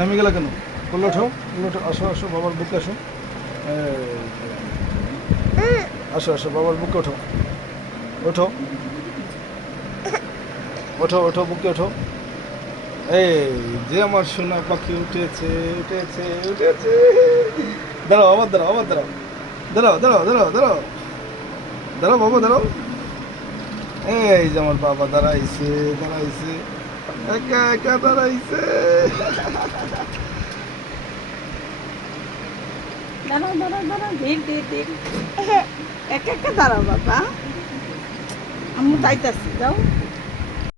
নামে গেল কেন? বললো ওঠো, আসো আসো বাবার বুকে আসো, আসো আসো বাবার বুকে ওঠো, ওঠো ওঠো ওঠো বুকে ওঠো। এই যে আমার সোনা পাখি উঠেছে উঠেছে উঠেছে। দাঁড়াও আবার দাঁড়াও, আবার দাঁড়াও, দাঁড়াও দাঁড়াও দাঁড়াও দাঁড়াও দাঁড়াও বাবা দাঁড়াও। এই যে আমার বাবা দাঁড়াইছে দাঁড়াইছে, একা একা দাঁড়াইছে। দাঁড়াও দাঁড়াও দাঁড়াও, ধীর ধীর ধীর, একা একা দাঁড়াও বাবা, আমি তাইতাছি, যাও।